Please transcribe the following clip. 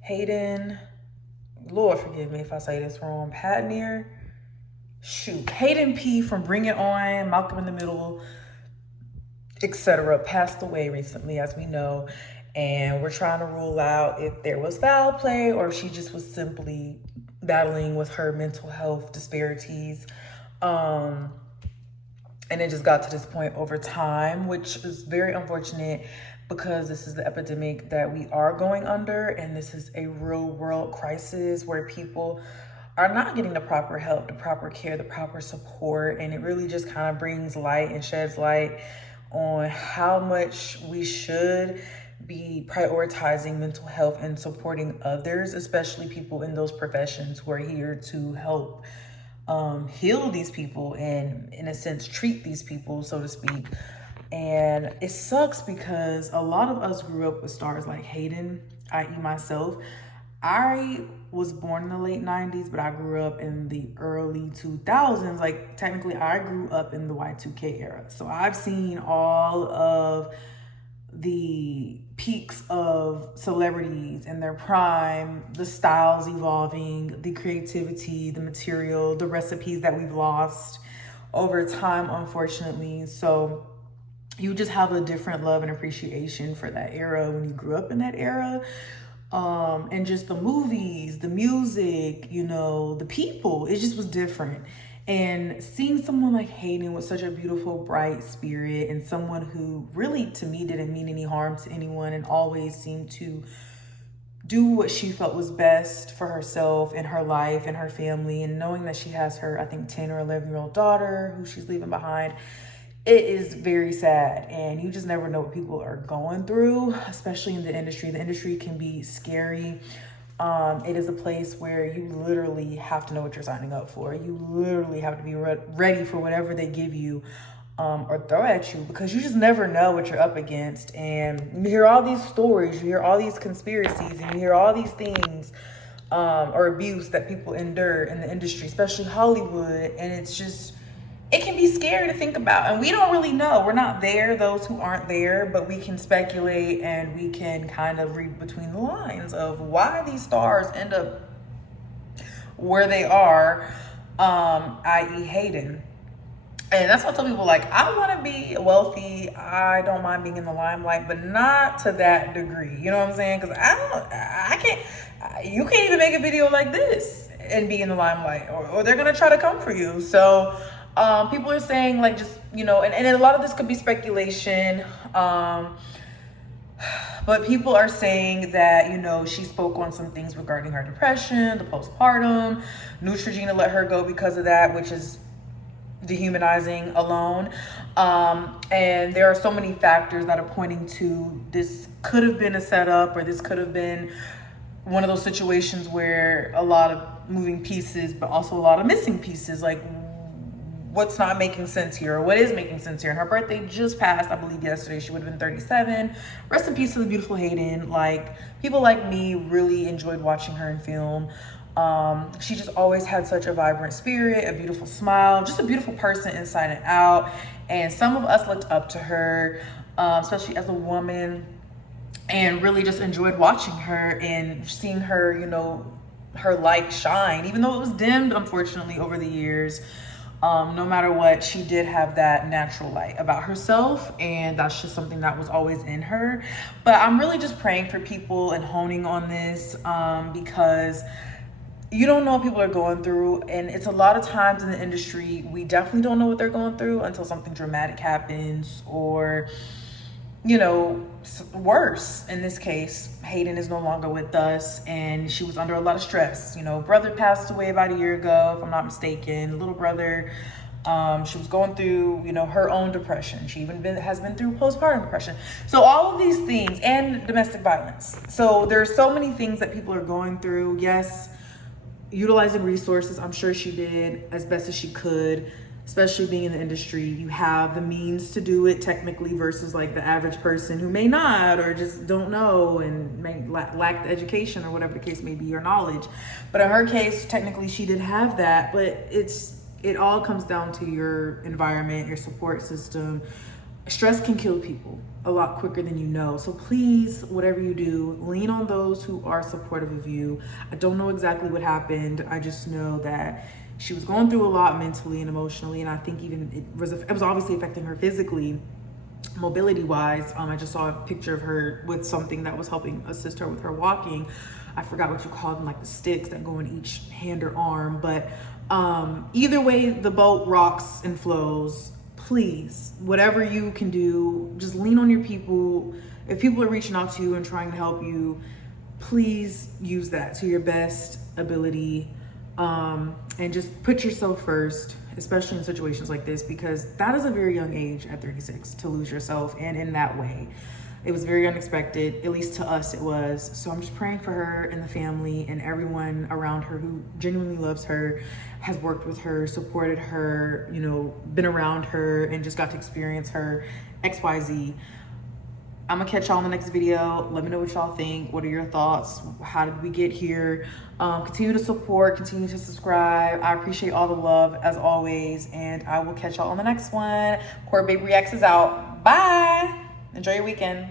Hayden, Lord forgive me if I say this wrong, Panettiere, Hayden P from Bring It On, Malcolm in the Middle, etc. passed away recently, as we know, and we're trying to rule out if there was foul play or if she just was simply battling with her mental health disparities. And it just got to this point over time, which is very unfortunate because this is the epidemic that we are going under, and this is a real world crisis where people are not getting the proper help, the proper care, the proper support, and it really just kind of brings light and sheds light on how much we should be prioritizing mental health and supporting others, especially people in those professions who are here to help heal these people and, in a sense, treat these people, so to speak. And it sucks because a lot of us grew up with stars like Hayden, i.e. myself. I was born in the late 90s, but I grew up in the early 2000s. Like, technically, I grew up in the Y2K era. So I've seen all of the peaks of celebrities in their prime, the styles evolving, the creativity, the material, the recipes that we've lost over time, unfortunately. So you just have a different love and appreciation for that era when you grew up in that era. And just the movies, the music, you know, the people, it just was different. And seeing someone like Hayden with such a beautiful, bright spirit, and someone who really, to me, didn't mean any harm to anyone and always seemed to do what she felt was best for herself and her life and her family, and knowing that she has her, I think, 10 or 11-year-old daughter who she's leaving behind, it is very sad. And you just never know what people are going through, especially in the industry. The industry can be scary. It is a place where you literally have to know what you're signing up for. You literally have to be ready for whatever they give you or throw at you, because you just never know what you're up against. And you hear all these stories, you hear all these conspiracies, and you hear all these things or abuse that people endure in the industry, especially Hollywood. And it's just, it can be scary to think about. And we don't really know. We're not there, those who aren't there, but we can speculate and we can kind of read between the lines of why these stars end up where they are, i.e. Hayden. And that's what I tell people, like, I want to be wealthy. I don't mind being in the limelight, but not to that degree. You know what I'm saying? Because you can't even make a video like this and be in the limelight, or they're going to try to come for you. So people are saying, like, just, you know, and a lot of this could be speculation, but people are saying that, you know, she spoke on some things regarding her depression, the postpartum. Neutrogena let her go because of that, which is dehumanizing alone. And there are so many factors that are pointing to this could have been a setup, or this could have been one of those situations where a lot of moving pieces, but also a lot of missing pieces. Like, what's not making sense here, or what is making sense here? And her birthday just passed, I believe, yesterday. She would have been 37. Rest in peace to the beautiful Hayden. Like, people like me really enjoyed watching her in film. She just always had such a vibrant spirit, a beautiful smile, just a beautiful person inside and out. And some of us looked up to her, especially as a woman, and really just enjoyed watching her and seeing her, you know, her light shine, even though it was dimmed, unfortunately, over the years. No matter what, she did have that natural light about herself, and that's just something that was always in her. But I'm really just praying for people and honing on this, because you don't know what people are going through. And it's a lot of times in the industry, we definitely don't know what they're going through until something dramatic happens, or, you know, worse. In this case, Hayden is no longer with us, and she was under a lot of stress. You know, brother passed away about a year ago, if I'm not mistaken, little brother. She was going through, you know, her own depression. She even has been through postpartum depression. So all of these things, and domestic violence. So there's so many things that people are going through. Yes, utilizing resources, I'm sure she did as best as she could, especially being in the industry. You have the means to do it technically versus like the average person who may not, or just don't know and may lack the education or whatever the case may be, or knowledge. But in her case, technically she did have that, but it all comes down to your environment, your support system, stress can kill people a lot quicker than you know. So please, whatever you do, lean on those who are supportive of you. I don't know exactly what happened. I just know that she was going through a lot mentally and emotionally, and I think even it was obviously affecting her physically, mobility wise. I just saw a picture of her with something that was helping assist her with her walking. I forgot what you call them, like the sticks that go in each hand or arm. But either way, the boat rocks and flows. Please, whatever you can do, just lean on your people. If people are reaching out to you and trying to help you, please use that to your best ability, and just put yourself first, especially in situations like this, because that is a very young age at 36 to lose yourself, and in that way. It was very unexpected, at least to us it was. So I'm just praying for her and the family and everyone around her who genuinely loves her, has worked with her, supported her, you know, been around her, and just got to experience her XYZ. I'm gonna catch y'all in the next video. Let me know what y'all think. What are your thoughts? How did we get here? Continue to support, continue to subscribe. I appreciate all the love as always, and I will catch y'all on the next one. Core Babe Reacts is out. Bye. Enjoy your weekend.